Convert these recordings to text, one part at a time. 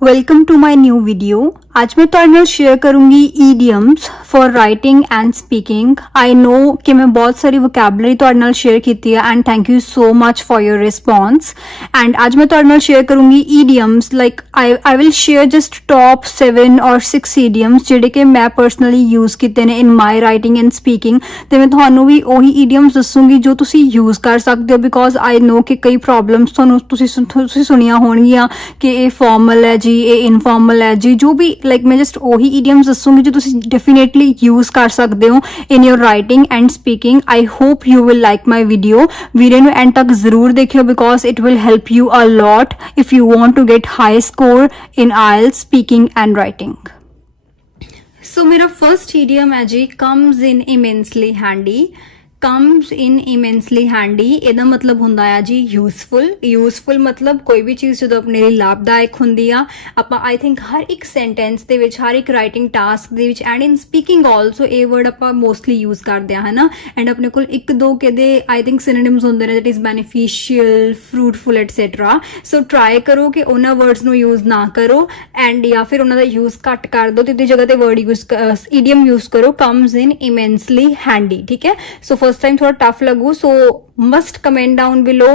Welcome to my new video. आज मैं ਤੁਹਾਡੇ ਨਾਲ शेयर करूंगी idioms for writing and speaking. I know कि मैं बहुत सारी वोकैबलरी ਤੁਹਾਡੇ ਨਾਲ शेयर की है and thank you so much for your response. And आज मैं ਤੁਹਾਡੇ ਨਾਲ शेयर करूंगी idioms like I will share just top 7 और 6 ईडियम्स ਜਿਹੜੇ ਕਿ मैं पर्सनली यूज़ ਕੀਤੇ ਨੇ इन माई राइटिंग एंड स्पीकिंग। ਤੇ मैं ਤੁਹਾਨੂੰ ਵੀ ਉਹੀ ईडियम्स ਦੱਸੂਗੀ ਜੋ ਤੁਸੀਂ यूज़ कर सकते हो बिकॉज आई नो कि कई प्रॉब्लम्स ਤੁਹਾਨੂੰ ਤੁਸੀਂ ਸੁਣੀਆਂ ਹੋਣਗੀਆਂ कि ये फॉर्मल है जी, ये इनफॉर्मल है जी, जो भी लाइक मैं जस्ट ਉਹੀ ਈਡੀਅਮਸ ਦੱਸੂਗੀ ਜੋ ਤੁਸੀਂ ਡੈਫੀਨੇਟਲੀ ਯੂਜ਼ ਕਰ ਸਕਦੇ ਹੋ in your writing and speaking. I hope you will like my video. Video ਨੂੰ ਐਂਡ ਤੱਕ ਜ਼ਰੂਰ ਦੇਖਿਓ because it will help you a lot if you want to get high score in IELTS speaking and writing. So ਮੇਰਾ first idiom ਹੈ ਜੀ comes in immensely handy. Comes in immensely handy ਇਹਦਾ ਮਤਲਬ ਹੁੰਦਾ ਆ ਜੀ ਯੂਜ਼ਫੁਲ ਮਤਲਬ ਕੋਈ ਵੀ ਚੀਜ਼ ਜਦੋਂ ਆਪਣੇ ਲਈ ਲਾਭਦਾਇਕ ਹੁੰਦੀ ਆ। ਆਪਾਂ ਆਈ ਥਿੰਕ ਹਰ ਇੱਕ ਸੈਂਟੈਂਸ ਦੇ ਵਿੱਚ ਹਰ ਇੱਕ ਰਾਈਟਿੰਗ ਟਾਸਕ ਦੇ ਵਿੱਚ ਐਂਡ ਇਨ ਸਪੀਕਿੰਗ ਆਲਸੋ ਇਹ ਵਰਡ ਆਪਾਂ ਮੋਸਟਲੀ ਯੂਜ਼ ਕਰਦੇ ਆ ਹਨਾ। ਐਂਡ ਆਪਣੇ ਕੋਲ ਇੱਕ ਦੋ ਕਿਹਦੇ ਆਈ ਥਿੰਕ ਸਿਨੋਨਿਮਸ ਹੁੰਦੇ ਨੇ that is beneficial, fruitful et cetera. So try ਕਰੋ ਕਿ ਉਹਨਾਂ ਵਰਡਸ ਨੂੰ ਯੂਜ਼ ਨਾ ਕਰੋ ਐਂਡ ਜਾਂ ਫਿਰ ਉਹਨਾਂ ਦਾ ਯੂਜ਼ ਘੱਟ ਕਰ ਦਿਓ ਤੇ ਉਹਦੀ ਜਗ੍ਹਾ ਤੇ ਵਰਡ ਯੂਜ਼ ਈਡੀਅਮ ਯੂਜ਼ ਕਰੋ ਕਮਸ ਇਨ ਇਮੈਂਸਲੀ ਹੈਂਡੀ। ਠੀਕ ਹੈ। ਸੋ फर्स्ट टाइम थोड़ा टफ लगू सो मस्ट कमेंट डाउन बिलो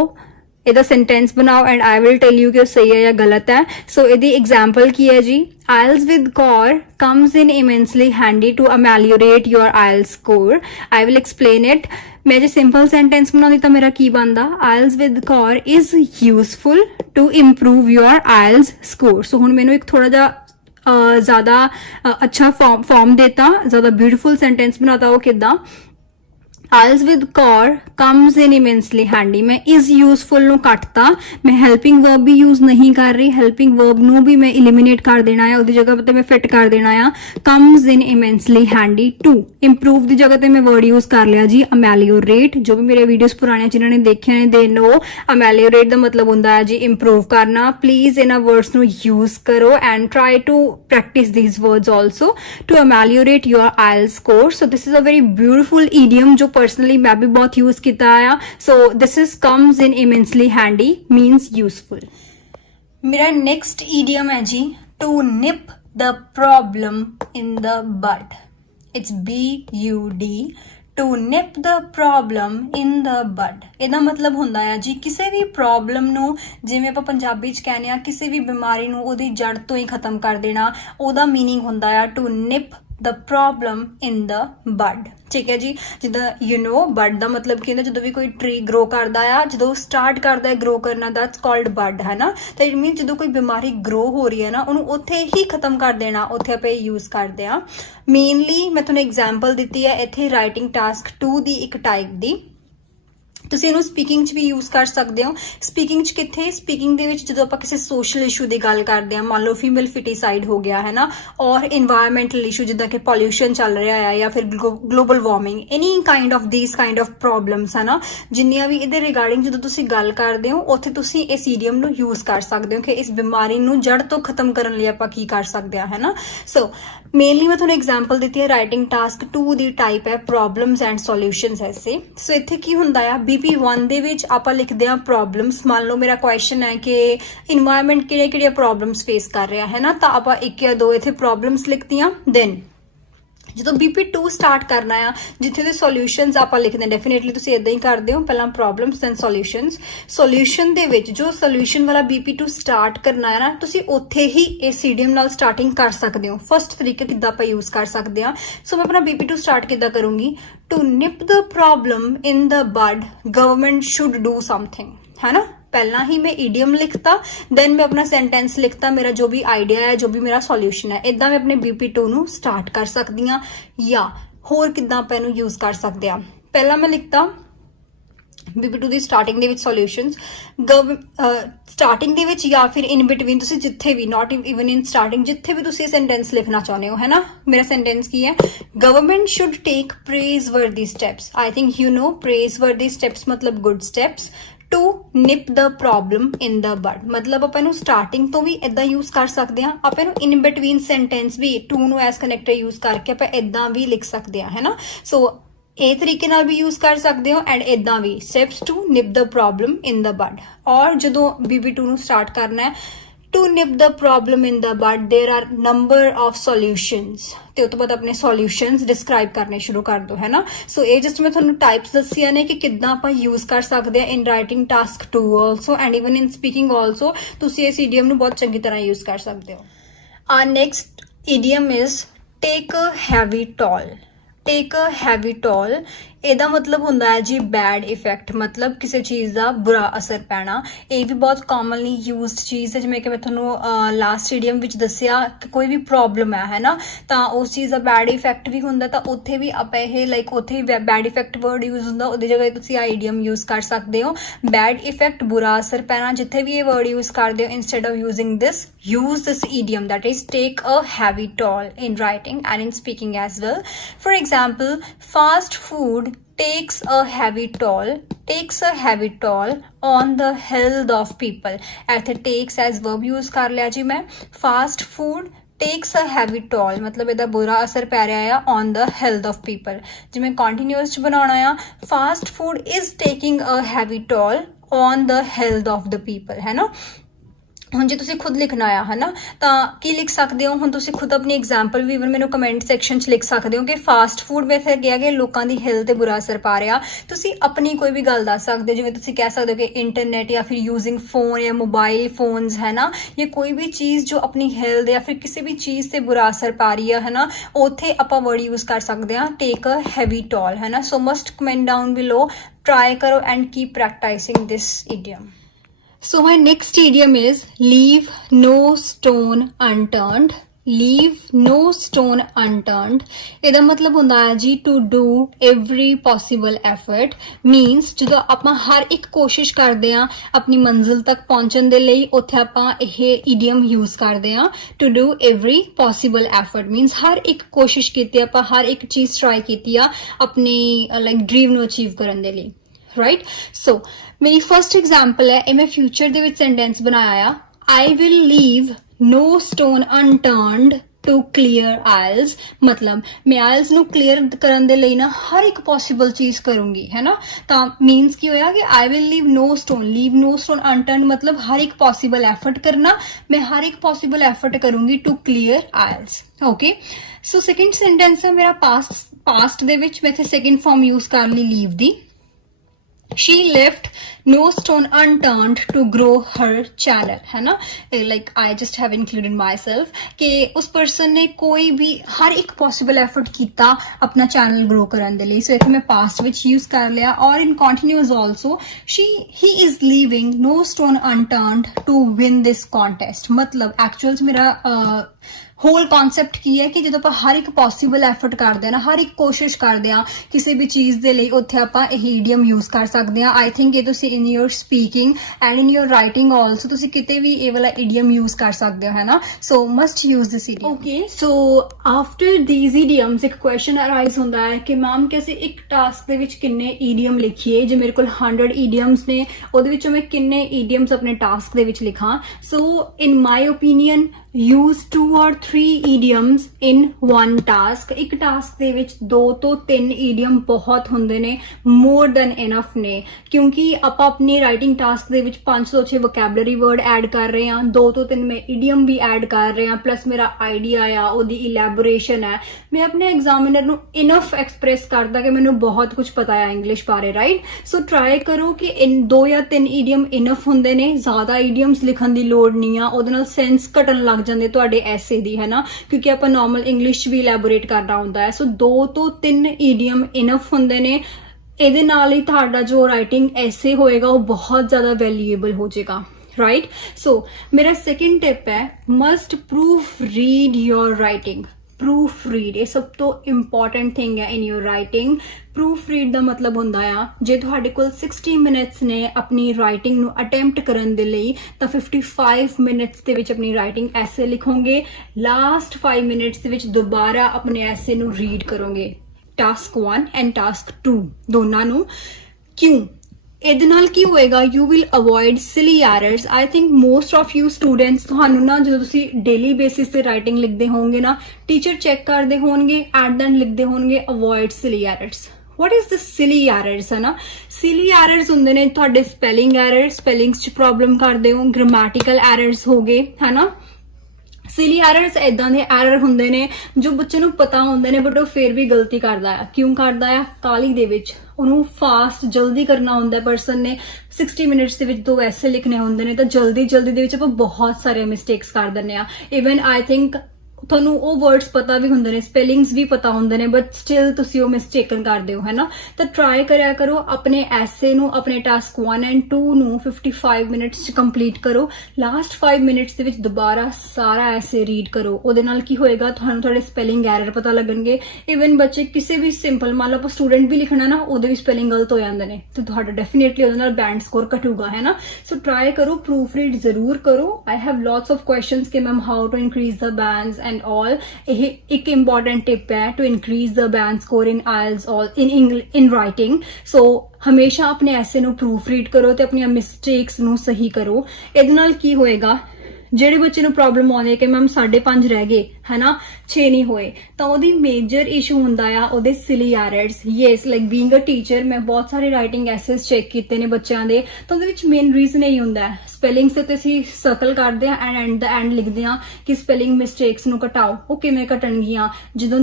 ਇਹਦਾ ਸੈਂਟੈਂਸ ਬਣਾਓ and I will tell you ਕਿ ਉਹ ਸਹੀ ਹੈ ਜਾਂ ਗਲਤ ਹੈ। ਸੋ ਇਹਦੀ ਐਗਜ਼ਾਮਪਲ ਕੀ ਹੈ ਜੀ IELTS with core comes in immensely handy to ameliorate your IELTS score. I will explain it. मैं जो simple sentence बनाऊंगी तो मेरा की बनता IELTS with core is useful to improve your IELTS score. So हुण मैनू एक थोड़ा जा ज़्यादा अच्छा फॉर्म देता, ज़्यादा ब्यूटीफुल सेंटेंस बनाता वो किदा IELTS with core comes in immensely handy। मैं is useful ਨੂੰ ਕੱਟਤਾ, ਮੈਂ helping verb ਵੀ use ਨਹੀਂ ਕਰ ਰਹੀ, helping verb ਨੂੰ ਵੀ ਮੈਂ eliminate ਕਰ ਦੇਣਾ ਹੈ, ਉਹਦੀ ਜਗ੍ਹਾ ਤੇ ਮੈਂ fit ਕਰ ਦੇਣਾ ਆ comes in immensely handy to improve ਦੀ ਜਗ੍ਹਾ ਤੇ ਮੈਂ word use ਕਰ ਲਿਆ ਜੀ ameliorate। ਜੋ ਵੀ ਮੇਰੇ ਵੀਡੀਓਜ਼ ਪੁਰਾਣੀਆਂ ਜਿਨ੍ਹਾਂ ਨੇ ਦੇਖਿਆ ਨੇ they know ameliorate ਦਾ ਮਤਲਬ ਹੁੰਦਾ ਹੈ ਜੀ improve ਕਰਨਾ। ਪਲੀਜ਼ ਇਹਨਾਂ words ਨੂੰ use ਕਰੋ and try to practice these words also to ameliorate your IELTS score। So this is a very beautiful idiom जो personally मैं भी बहुत यूज किया है। So this is comes in immensely handy means useful. मेरा next idiom है जी to nip the problem in the bud. It's BUD to nip the problem in the bud. ਇਹਦਾ ਮਤਲਬ ਹੁੰਦਾ ਹੈ ਜੀ ਕਿਸੇ ਵੀ ਪ੍ਰੋਬਲਮ ਨੂੰ ਜਿਵੇਂ ਆਪਾਂ ਪੰਜਾਬੀ ਚ ਕਹਿੰਦੇ ਆ ਕਿਸੇ ਵੀ ਬਿਮਾਰੀ ਨੂੰ ਉਹਦੀ ਜੜ ਤੋਂ ਹੀ ਖਤਮ ਕਰ ਦੇਣਾ, ਉਹਦਾ ਮੀਨਿੰਗ ਹੁੰਦਾ ਹੈ to nip the problem in the bud. ठीक है जी। जिदा यू नो बड का मतलब की होंदा ਜਦੋਂ ਵੀ ਕੋਈ ट्री ग्रो करता आ, ਜਦੋਂ स्टार्ट करता है ग्रो करना दैट्स कॉल्ड बड है ना। तो इट मीन ਜਦੋਂ ਕੋਈ ਬਿਮਾਰੀ ग्रो हो रही है ना ਉਹਨੂੰ ਉੱਥੇ ਹੀ ਖਤਮ ਕਰ ਦੇਣਾ, ਉੱਥੇ ਆਪਾਂ यूज करते हैं। मेनली मैं ਤੁਹਾਨੂੰ एग्जाम्पल दी है इत्थे राइटिंग टास्क 2 ਦੀ ਇੱਕ टाइप ਦੀ। ਤੁਸੀਂ ਇਹਨੂੰ ਸਪੀਕਿੰਗ 'ਚ ਵੀ ਯੂਜ਼ ਕਰ ਸਕਦੇ ਹੋ। ਸਪੀਕਿੰਗ 'ਚ ਕਿੱਥੇ? ਸਪੀਕਿੰਗ ਦੇ ਵਿੱਚ ਜਦੋਂ ਆਪਾਂ ਕਿਸੇ ਸੋਸ਼ਲ ਇਸ਼ੂ ਦੀ ਗੱਲ ਕਰਦੇ ਹਾਂ, ਮੰਨ ਲਓ ਫੀਮੇਲ ਫਿਟੀਸਾਈਡ ਹੋ ਗਿਆ ਹੈ ਨਾ, ਔਰ ਇਨਵਾਇਰਮੈਂਟਲ ਇਸ਼ੂ ਜਿੱਦਾਂ ਕਿ ਪੋਲਿਊਸ਼ਨ ਚੱਲ ਰਿਹਾ ਹੈ ਜਾਂ ਫਿਰ global warming, any kind of these kind of problems ਹੈ ਨਾ, ਜਿੰਨੀਆਂ ਵੀ ਇਹਦੇ ਰਿਗਾਰਡਿੰਗ ਜਦੋਂ ਤੁਸੀਂ ਗੱਲ ਕਰਦੇ ਹੋ ਉੱਥੇ ਤੁਸੀਂ ਇਸ ਈਡੀਅਮ ਨੂੰ ਯੂਜ਼ ਕਰ ਸਕਦੇ ਹੋ ਕਿ ਇਸ ਬਿਮਾਰੀ ਨੂੰ ਜੜ ਤੋਂ ਖਤਮ ਕਰਨ ਲਈ ਆਪਾਂ ਕੀ ਕਰ ਸਕਦੇ ਹਾਂ ਹੈ ਨਾ। ਸੋ ਮੇਨਲੀ ਮੈਂ ਤੁਹਾਨੂੰ ਐਗਜ਼ਾਮਪਲ ਦਿੱਤੀ ਹੈ ਰਾਈਟਿੰਗ ਟਾਸਕ 2 ਦੀ ਟਾਈਪ ਹੈ ਪ੍ਰੋਬਲਮਸ ਐਂਡ ਸੋਲਿਊਸ਼ਨਸ ਐਸੇ। ਸੋ ਇੱਥੇ ਕੀ ਹੁੰਦਾ ਆ BP1 ਦੇ ਵਿੱਚ ਆਪਾਂ ਲਿਖਦੇ ਹਾਂ ਪ੍ਰੋਬਲਮਸ। ਮੰਨ ਲਓ ਮੇਰਾ ਕੁਐਸਚਨ ਹੈ ਕਿ ਇਨਵਾਇਰਮੈਂਟ ਕਿਹੜੀਆਂ ਪ੍ਰੋਬਲਮਸ ਫੇਸ ਕਰ ਰਿਹਾ ਹੈ ਨਾ, ਤਾਂ ਆਪਾਂ 1 ਜਾਂ 2 ਇੱਥੇ ਪ੍ਰੋਬਲਮਸ ਲਿਖਤੀਆਂ। ਦੈਨ ਜਦੋਂ BP2 ਸਟਾਰਟ ਕਰਨਾ ਆ ਜਿੱਥੇ ਦੇ ਸੋਲਿਊਸ਼ਨਸ ਆਪਾਂ ਲਿਖਦੇ ਡੈਫੀਨੇਟਲੀ ਤੁਸੀਂ ਇਦਾਂ ਹੀ ਕਰਦੇ ਹੋ, ਪਹਿਲਾਂ ਪ੍ਰੋਬਲਮਸ ਦੈਨ ਸੋਲਿਊਸ਼ਨਸ। ਸੋਲਿਊਸ਼ਨ ਦੇ ਵਿੱਚ ਜੋ ਸੋਲਿਊਸ਼ਨ ਵਾਲਾ BP2 ਸਟਾਰਟ ਕਰਨਾ ਹੈ ਨਾ ਤੁਸੀਂ ਉੱਥੇ ਹੀ ਇਸ ਈਡੀਅਮ ਨਾਲ ਸਟਾਰਟਿੰਗ ਕਰ ਸਕਦੇ ਹੋ। ਫਸਟ ਤਰੀਕਾ ਕਿੱਦਾਂ ਆਪਾਂ ਯੂਜ਼ ਕਰ ਸਕਦੇ ਹਾਂ। ਸੋ ਮੈਂ ਆਪਣਾ BP2 ਸਟਾਰਟ ਕਿੱਦਾਂ ਕਰੂੰਗੀ to nip the problem in the bud government should do something है ना। पहला ही मैं ईडियम लिखता, देन मैं अपना सेंटेंस लिखता, मेरा जो भी आइडिया है जो भी मेरा सॉल्यूशन है, इदा मैं अपने BP2 ਨੂੰ स्टार्ट कर सकती हाँ या होर किद्दां ਆਪਾਂ ਇਹਨੂੰ यूज कर सकते हैं। पहला मैं लिखता BP2 ਦੀ ਸਟਾਰਟਿੰਗ ਦੇ ਵਿੱਚ ਸੋਲਿਊਸ਼ਨਸ ਸਟਾਰਟਿੰਗ ਦੇ ਵਿੱਚ ਜਾਂ ਫਿਰ ਇਨ ਬਿਟਵੀਨ ਤੁਸੀਂ ਜਿੱਥੇ ਵੀ ਨਾਟ ਇਵਨ ਇਨ ਸਟਾਰਟਿੰਗ ਜਿੱਥੇ ਵੀ ਤੁਸੀਂ ਸੈਂਟੈਂਸ ਲਿਖਣਾ ਚਾਹੁੰਦੇ ਹੋ ਹੈ ਨਾ। ਮੇਰਾ ਸੈਂਟੈਂਸ ਕੀ ਹੈ government should take praiseworthy steps. I think you know praiseworthy steps ਮਤਲਬ good steps to nip the problem in the bud. मतलब ਆਪਾਂ ਇਹਨੂੰ ਸਟਾਰਟਿੰਗ ਤੋਂ ਵੀ ਇਦਾਂ ਯੂਜ਼ ਕਰ ਸਕਦੇ ਹਾਂ, ਆਪਾਂ ਇਹਨੂੰ ਇਨ ਬਿਟਵੀਨ ਸੈਂਟੈਂਸ ਵੀ ਟੂ ਨੂੰ ਐਸ ਕਨੈਕਟਰ ਯੂਜ਼ ਕਰਕੇ ਆਪਾਂ ਇਦਾਂ ਵੀ ਲਿਖ ਸਕਦੇ ਹਾਂ ਹੈ ਨਾ। ਸੋ ਇਹ ਤਰੀਕੇ ਨਾਲ ਵੀ ਯੂਜ਼ ਕਰ ਸਕਦੇ ਹੋ ਐਂਡ ਇਦਾਂ ਵੀ steps to nip the problem in the bud. ਔਰ ਜਦੋਂ BP2 ਨੂੰ ਸਟਾਰਟ ਕਰਨਾ ਹੈ to nip the problem in the bud there are number of solutions ਤੇ ਉਹ ਤੋਂ ਬਾਅਦ ਆਪਣੇ ਸੋਲਿਊਸ਼ਨਸ ਡਿਸਕ੍ਰਾਈਬ ਕਰਨੇ ਸ਼ੁਰੂ ਕਰ ਦੋ ਹੈ ਨਾ ਸੋ ਇਹ ਜਸਟ ਮੈਂ ਤੁਹਾਨੂੰ ਟਾਈਪਸ ਦੱਸੀਆਂ ਨੇ ਕਿ ਕਿੱਦਾਂ ਆਪਾਂ ਯੂਜ਼ ਕਰ ਸਕਦੇ ਆ in writing task 2 also and even in speaking also ਤੁਸੀਂ ਇਸ ਈਡੀਅਮ ਨੂੰ ਬਹੁਤ ਚੰਗੀ ਤਰ੍ਹਾਂ ਯੂਜ਼ ਕਰ ਸਕਦੇ ਹੋ our next idiom is take a heavy toll take a heavy toll ਇਹਦਾ ਮਤਲਬ ਹੁੰਦਾ ਹੈ ਜੀ ਬੈਡ ਇਫੈਕਟ ਮਤਲਬ ਕਿਸੇ ਚੀਜ਼ ਦਾ ਬੁਰਾ ਅਸਰ ਪੈਣਾ ਇਹ ਵੀ ਬਹੁਤ ਕਾਮਨਲੀ ਯੂਜ਼ਡ ਚੀਜ਼ ਹੈ ਜਿਵੇਂ ਕਿ ਮੈਂ ਤੁਹਾਨੂੰ ਲਾਸਟ ਈਡੀਅਮ ਵਿੱਚ ਦੱਸਿਆ ਕਿ ਕੋਈ ਵੀ ਪ੍ਰੋਬਲਮ ਹੈ ਨਾ ਤਾਂ ਉਸ ਚੀਜ਼ ਦਾ ਬੈਡ ਇਫੈਕਟ ਵੀ ਹੁੰਦਾ ਤਾਂ ਉੱਥੇ ਵੀ ਆਪਾਂ ਇਹ ਲਾਈਕ ਉੱਥੇ ਵੀ ਬੈਡ ਇਫੈਕਟ ਵਰਡ ਯੂਜ਼ ਹੁੰਦਾ ਉਹਦੀ ਜਗ੍ਹਾ ਤੁਸੀਂ ਆ ਈਡੀਅਮ ਯੂਜ਼ ਕਰ ਸਕਦੇ ਹੋ ਬੈਡ ਇਫੈਕਟ ਬੁਰਾ ਅਸਰ ਪੈਣਾ ਜਿੱਥੇ ਵੀ ਇਹ ਵਰਡ ਯੂਜ਼ ਕਰਦੇ ਹੋ instead of using this use this idiom that is take a heavy toll in writing and in speaking as well. For example, fast food takes a heavy toll on the health of people. ਇੱਥੇ takes as verb use ਕਰ ਲਿਆ ਜੀ ਮੈਂ fast food takes a heavy toll ਮਤਲਬ ਇਹਦਾ ਬੁਰਾ ਅਸਰ ਪੈ ਰਿਹਾ ਆ on the health of people ਜਿਵੇਂ continuous ਚ ਬਣਾਉਣਾ ਆ fast food is taking a heavy toll on the health of the people ਹੈ ਨਾ ਹੁਣ ਜੇ ਤੁਸੀਂ ਖੁਦ ਲਿਖਣਾ ਆ ਹੈ ਨਾ ਤਾਂ ਕੀ ਲਿਖ ਸਕਦੇ ਹੋ ਹੁਣ ਤੁਸੀਂ ਖੁਦ ਆਪਣੀ ਐਗਜ਼ਾਮਪਲ ਵੀ ਮੈਨੂੰ ਕਮੈਂਟ ਸੈਕਸ਼ਨ 'ਚ ਲਿਖ ਸਕਦੇ ਹੋ ਕਿ ਫਾਸਟ ਫੂਡ ਵਿੱਚ ਗਿਆ ਕਿ ਲੋਕਾਂ ਦੀ ਹੈਲਥ 'ਤੇ ਬੁਰਾ ਅਸਰ ਪਾ ਰਿਹਾ ਤੁਸੀਂ ਆਪਣੀ ਕੋਈ ਵੀ ਗੱਲ ਦੱਸ ਸਕਦੇ ਹੋ ਜਿਵੇਂ ਤੁਸੀਂ ਕਹਿ ਸਕਦੇ ਹੋ ਕਿ ਇੰਟਰਨੈਟ ਜਾਂ ਫਿਰ ਯੂਜ਼ਿੰਗ ਫੋਨ ਜਾਂ ਮੋਬਾਈਲ ਫੋਨਸ ਹੈ ਨਾ ਜਾਂ ਕੋਈ ਵੀ ਚੀਜ਼ ਜੋ ਆਪਣੀ ਹੈਲਥ ਜਾਂ ਫਿਰ ਕਿਸੇ ਵੀ ਚੀਜ਼ 'ਤੇ ਬੁਰਾ ਅਸਰ ਪਾ ਰਹੀ ਹੈ ਨਾ ਉੱਥੇ ਆਪਾਂ ਵਰਡ ਯੂਜ਼ ਕਰ ਸਕਦੇ ਹਾਂ ਟੇਕ ਅ ਹੈਵੀ ਟੋਲ ਹੈ ਨਾ ਸੋ ਮਸਟ ਕਮੈਂਟ ਡਾਊਨ ਬਿਲੋ ਟਰਾਈ ਕਰੋ and keep practising this idiom So my next idiom is leave no stone unturned. Leave no stone unturned. ਇਹਦਾ ਮਤਲਬ ਹੁੰਦਾ ਹੈ ਜੀ to do every possible effort means ਜਦੋਂ ਆਪਾਂ ਹਰ ਇੱਕ ਕੋਸ਼ਿਸ਼ ਕਰਦੇ ਹਾਂ ਆਪਣੀ ਮੰਜ਼ਿਲ ਤੱਕ ਪਹੁੰਚਣ ਦੇ ਲਈ ਉੱਥੇ ਆਪਾਂ ਇਹ idiom use ਕਰਦੇ ਹਾਂ to do every possible effort means ਹਰ ਇੱਕ ਕੋਸ਼ਿਸ਼ ਕੀਤੀ ਆਪਾਂ ਹਰ ਇੱਕ ਚੀਜ਼ try ਕੀਤੀ ਆ ਆਪਣੀ like dream ਨੂੰ achieve ਕਰਨ ਦੇ ਲਈ right so ਮੇਰੀ ਫਰਸਟ ਐਗਜ਼ਾਮਪਲ ਹੈ ਇਹ ਮੈਂ ਫਿਊਚਰ ਦੇ ਵਿੱਚ ਸੈਂਟੈਂਸ ਬਣਾਇਆ ਆ I will leave no stone unturned to clear aisles ਮਤਲਬ ਮੈਂ aisles ਨੂੰ ਕਲੀਅਰ ਕਰਨ ਦੇ ਲਈ ਨਾ ਹਰ ਇੱਕ ਪੋਸੀਬਲ ਚੀਜ਼ ਕਰੂੰਗੀ ਹੈ ਨਾ ਤਾਂ ਮੀਨਸ ਕੀ ਹੋਇਆ ਕਿ I will leave no stone unturned ਮਤਲਬ ਹਰ ਇੱਕ ਪੋਸੀਬਲ ਐਫਰਟ ਕਰਨਾ ਮੈਂ ਹਰ ਇੱਕ ਪੋਸੀਬਲ ਐਫਰਟ ਕਰੂੰਗੀ to clear aisles okay so second sentence ਹੈ ਮੇਰਾ ਪਾਸਟ ਦੇ ਵਿੱਚ ਮੈਂ ਇੱਥੇ ਸੈਕਿੰਡ ਫਾਰਮ ਯੂਜ਼ ਕਰ ਲਈ leave the She left no stone unturned to grow her channel है ना like I just have included myself कि उस person ने कोई भी हर एक possible effort किया अपना channel grow करने के लिए so इसे मैं past which use कर लिया और in continuous also he is leaving no stone unturned to win this contest मतलब actuals मेरा ਹੋਲ ਕਨਸੈਪਟ ਕੀ ਹੈ ਕਿ ਜਦੋਂ ਆਪਾਂ ਹਰ ਇੱਕ ਪੋਸੀਬਲ ਐਫਰਟ ਕਰਦੇ ਆ ਨਾ ਹਰ ਇੱਕ ਕੋਸ਼ਿਸ਼ ਕਰਦੇ ਆ ਕਿਸੇ ਵੀ ਚੀਜ਼ ਦੇ ਲਈ ਉੱਥੇ ਆਪਾਂ ਇਹ ਈਡੀਅਮ ਯੂਜ਼ ਕਰ ਸਕਦੇ ਆ ਆਈ ਥਿੰਕ ਇਹ ਤੁਸੀਂ in your speaking and in your writing also ਤੁਸੀਂ ਕਿਤੇ ਵੀ ਇਹ ਵਾਲਾ ਈਡੀਅਮ ਯੂਜ਼ ਕਰ ਸਕਦੇ ਹੋ ਹੈ ਨਾ so must use this idiom okay so after these idioms ਇੱਕ ਕੁਐਸਚਨ ਅਰਾਈਜ਼ ਹੁੰਦਾ ਹੈ ਕਿ ਮੈਮ ਕਿ ਅਸੀਂ ਇੱਕ ਟਾਸਕ ਦੇ ਵਿੱਚ ਕਿੰਨੇ ਈਡੀਅਮ ਲਿਖੀਏ ਜੇ ਮੇਰੇ ਕੋਲ 100 ਈਡੀਅਮਸ ਨੇ ਉਹਦੇ ਵਿੱਚੋਂ ਮੈਂ ਕਿੰਨੇ ਈਡੀਅਮਸ ਆਪਣੇ ਟਾਸਕ ਦੇ ਵਿੱਚ ਲਿਖਾਂ so in my opinion use 2 or 3 idioms in one task ਇੱਕ ਟਾਸਕ ਦੇ ਵਿੱਚ 2 ਤੋਂ 3 idiom ਬਹੁਤ ਹੁੰਦੇ ਨੇ more than enough ਨੇ ਕਿਉਂਕਿ ਆਪਾਂ ਆਪਣੀ ਰਾਈਟਿੰਗ ਟਾਸਕ ਦੇ ਵਿੱਚ 5 ਤੋਂ 6 vocabulary word ਐਡ ਕਰ ਰਹੇ ਹਾਂ 2 ਤੋਂ 3 ਮੈਂ idiom ਵੀ ਐਡ ਕਰ ਰਹੇ ਹਾਂ ਪਲੱਸ ਮੇਰਾ ਆਈਡੀਆ ਆ ਉਹਦੀ ਇਲੈਬੋਰੇਸ਼ਨ ਹੈ ਮੈਂ ਆਪਣੇ ਐਗਜ਼ਾਮੀਨਰ ਨੂੰ ਇਨਫ ਐਕਸਪ੍ਰੈਸ ਕਰਦਾ ਕਿ ਮੈਨੂੰ ਬਹੁਤ ਕੁਝ ਪਤਾ ਹੈ ਇੰਗਲਿਸ਼ ਬਾਰੇ ਰਾਈਟ ਸੋ ਟਰਾਈ ਕਰੋ ਕਿ ਇਨ 2 ਜਾਂ 3 idiom ਇਨਫ ਹੁੰਦੇ ਨੇ ਜ਼ਿਆਦਾ idioms ਲਿਖਣ ਦੀ ਲੋੜ ਨਹੀਂ ਆ ਉਹਦੇ ਨਾਲ ਸੈਂਸ ਘਟਣ ਲੱਗ ਜਾਂਦੇ ਤੁਹਾਡੇ ਐਸੇ ਦੀ ਹੈ ਨਾ ਕਿਉਂਕਿ ਆਪਾਂ ਨਾਰਮਲ ਇੰਗਲਿਸ਼ ਵੀ ਇਲੈਬੋਰੇਟ ਕਰਨਾ ਹੁੰਦਾ ਹੈ ਸੋ 2 ਤੋਂ 3 ਈਡੀਅਮ ਇਨਫ ਹੁੰਦੇ ਨੇ ਇਹਦੇ ਨਾਲ ਹੀ ਤੁਹਾਡਾ ਜੋ ਰਾਈਟਿੰਗ ਐਸੇ ਹੋਏਗਾ ਉਹ ਬਹੁਤ ਜ਼ਿਆਦਾ ਵੈਲਿਊਏਬਲ ਹੋ ਜਾਏਗਾ ਰਾਈਟ ਸੋ ਮੇਰਾ ਸੈਕਿੰਡ ਟਿਪ ਹੈ ਮਸਟ ਪ੍ਰੂਫ ਰੀਡ ਯੋਰ ਰਾਈਟਿੰਗ ਪ੍ਰੂਫ ਰੀਡ ਇਹ ਸਭ ਤੋਂ ਇੰਪੋਰਟੈਂਟ ਥਿੰਗ ਹੈ ਇਨ ਯੋਰ ਰਾਈਟਿੰਗ ਪ੍ਰੂਫ ਰੀਡ ਦਾ ਮਤਲਬ ਹੁੰਦਾ ਆ ਜੇ ਤੁਹਾਡੇ ਕੋਲ 60 ਮਿੰਟਸ ਨੇ ਆਪਣੀ ਰਾਈਟਿੰਗ ਨੂੰ ਅਟੈਂਪਟ ਕਰਨ ਦੇ ਲਈ ਤਾਂ 55 ਮਿੰਟਸ ਦੇ ਵਿੱਚ ਆਪਣੀ ਰਾਈਟਿੰਗ ਐਸੇ ਲਿਖੋਗੇ ਲਾਸਟ 5 ਮਿੰਟਸ ਦੇ ਵਿੱਚ ਦੁਬਾਰਾ ਆਪਣੇ ਐਸੇ ਨੂੰ ਰੀਡ ਕਰੋਗੇ ਟਾਸਕ 1 ਐਂਡ ਟਾਸਕ 2 ਦੋਨਾਂ ਨੂੰ ਕਿਉਂ ਇਹਦੇ ਨਾਲ ਕੀ ਹੋਏਗਾ you will avoid silly errors I think most of you students ਤੁਹਾਨੂੰ ਨਾ ਜਦੋਂ ਤੁਸੀਂ ਡੇਲੀ ਬੇਸਿਸ ਤੇ ਰਾਈਟਿੰਗ ਲਿਖਦੇ ਹੋਵੋਗੇ ਨਾ ਟੀਚਰ ਚੈੱਕ ਕਰਦੇ ਹੋਣਗੇ ਐਟ ਦੈਨ ਲਿਖਦੇ ਹੋਣਗੇ avoid silly errors what is the silly errors है ना silly errors ਹੁੰਦੇ ਨੇ ਤੁਹਾਡੇ spelling errors spellings ਚ problem ਕਰਦੇ ਹੋ grammatical errors ਹੋ ਗਏ ਹੈ ਨਾ ਸਿਲੀ ਐਰਰਸ ਇਦਾਂ ਦੇ ਐਰਰ ਹੁੰਦੇ ਨੇ ਜੋ ਬੱਚੇ ਨੂੰ ਪਤਾ ਹੁੰਦੇ ਨੇ ਬਟ ਉਹ ਫੇਰ ਵੀ ਗਲਤੀ ਕਰਦਾ ਆ ਕਿਉਂ ਕਰਦਾ ਆ ਕਾਲੀ ਦੇ ਵਿੱਚ ਉਹਨੂੰ ਫਾਸਟ ਜਲਦੀ ਕਰਨਾ ਹੁੰਦਾ ਪਰਸਨ ਨੇ 60 ਮਿੰਟਸ ਦੇ ਵਿੱਚ 2 ਐਸੇ ਲਿਖਣੇ ਹੁੰਦੇ ਨੇ ਤਾਂ ਜਲਦੀ ਦੇ ਵਿੱਚ ਆਪਾਂ ਬਹੁਤ ਸਾਰੇ ਮਿਸਟੇਕਸ ਕਰ ਦਿੰਦੇ ਆ ਇਵਨ ਆਈ ਥਿੰਕ ਤੁਹਾਨੂੰ ਉਹ ਵਰਡਸ ਪਤਾ ਵੀ ਹੁੰਦੇ ਨੇ ਸਪੈਲਿੰਗਸ ਵੀ ਪਤਾ ਹੁੰਦੇ ਨੇ ਬਟ ਸਟਿਲ ਤੁਸੀਂ ਉਹ ਮਿਸਟੇਕਨ ਕਰਦੇ ਹੋ ਹੈ ਨਾ ਤਾਂ ਟਰਾਈ ਕਰਿਆ ਕਰੋ ਆਪਣੇ ਐਸੇ ਨੂੰ ਆਪਣੇ ਟਾਸਕ 1 ਐਂਡ 2 ਨੂੰ 55 ਮਿੰਟਸ ਚ ਕੰਪਲੀਟ ਕਰੋ ਲਾਸਟ 5 ਮਿੰਟਸ ਦੇ ਵਿੱਚ ਦੁਬਾਰਾ ਸਾਰਾ ਐਸੇ ਰੀਡ ਕਰੋ ਉਹਦੇ ਨਾਲ ਕੀ ਹੋਏਗਾ ਤੁਹਾਨੂੰ ਤੁਹਾਡੇ ਸਪੈਲਿੰਗ ਐਰਰ ਪਤਾ ਲੱਗਣਗੇ ਇਵਨ ਬੱਚੇ ਕਿਸੇ ਵੀ ਸਿੰਪਲ ਮੰਨ ਲਓ ਆਪਾਂ ਸਟੂਡੈਂਟ ਵੀ ਲਿਖਣਾ ਨਾ ਉਹਦੇ ਵੀ ਸਪੈਲਿੰਗ ਗਲਤ ਹੋ ਜਾਂਦੇ ਨੇ ਤੇ ਤੁਹਾਡਾ ਡੈਫੀਨੇਟਲੀ ਉਹਦੇ ਨਾਲ ਬੈਂਡ ਸਕੋਰ ਘਟੂਗਾ ਹੈ ਨਾ ਸੋ ਟਰਾਈ ਕਰੋ ਪ੍ਰੂਫ ਰੀਡ ਜ਼ਰੂਰ ਕਰੋ I have lots of questions ਕਿ ma'am how to increase the bands and all ਇਹ ਇੱਕ important tip ਹੈ to increase the band score in IELTS all in writing so ਹਮੇਸ਼ਾ ਆਪਣੇ ਐਸੇ ਨੂੰ ਪ੍ਰੂਫ ਰੀਡ ਕਰੋ ਤੇ ਆਪਣੀਆਂ ਮਿਸਟੇਕਸ ਨੂੰ ਸਹੀ ਕਰੋ ਇਹਦੇ ਨਾਲ ਕੀ ਹੋਏਗਾ ਜਿਹੜੇ ਬੱਚੇ ਨੂੰ ਪ੍ਰੋਬਲਮ ਆਉਂਦੀ ਹੈ ਕਿ ਮੈਮ 5.5 ਰਹਿ ਗਏ ਹਨਾ 6 ਨਹੀਂ ਹੋਏ ਤਾਂ ਉਹਦੀ ਮੇਜਰ ਇਸ਼ੂ ਹੁੰਦਾ ਆ ਉਹਦੇ silly errors yes like being a teacher ਮੈਂ ਬਹੁਤ ਸਾਰੇ ਰਾਈਟਿੰਗ ਐਸੇਸ ਚੈੱਕ ਕੀਤੇ ਨੇ ਬੱਚਿਆਂ ਦੇ ਤਾਂ ਉਹਦੇ ਵਿੱਚ ਮੇਨ ਰੀਜ਼ਨ ਇਹੀ ਹੁੰਦਾ ਹੈ ਸਪੈਲਿੰਗਸ ਤੇ ਅਸੀਂ ਸਰਕਲ ਕਰਦੇ ਆ ਐਂਡ ਦਾ ਐਂਡ ਲਿਖਦੇ ਆ ਕਿ ਸਪੈਲਿੰਗ ਮਿਸਟੇਕਸ ਨੂੰ ਘਟਾਓ ਉਹ ਕਿਵੇਂ ਘਟਣਗੀਆਂ ਜਦੋਂ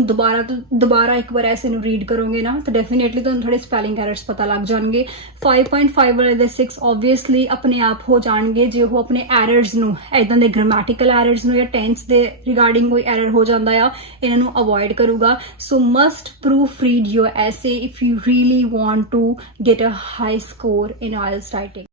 ਦੁਬਾਰਾ ਇੱਕ ਵਾਰ ਐਸੇ ਨੂੰ ਰੀਡ ਕਰੋਗੇ ਨਾ ਤਾਂ ਡੈਫੀਨੇਟਲੀ ਤੁਹਾਨੂੰ ਥੋੜੇ ਸਪੈਲਿੰਗ ਐਰਰਸ ਪਤਾ ਲੱਗ ਜਾਣਗੇ 5.5 ਵਾਲੇ ਦੇ 6 ਆਬਵੀਅਸਲੀ ਆਪਣੇ ਆਪ ਹੋ ਜਾਣਗੇ ਜੇ ਉਹ ਆਪਣੇ ਐਰਰਸ ਨੂੰ ਏਦਾਂ ਦੇ ਗ੍ਰਾਮੈਟੀਕਲ ਐਰਰਸ ਨੂੰ ਜਾਂ ਟੈਂਸ ਦੇ ਰਿਗਾਰਡਿੰਗ ਕੋਈ ਐਰਰ ਹੋ ਜਾਂਦਾ ਆ ਇਹਨਾਂ ਨੂੰ ਅਵੋਇਡ ਕਰੂਗਾ so must proofread your essay if you really want to get a high score in IELTS writing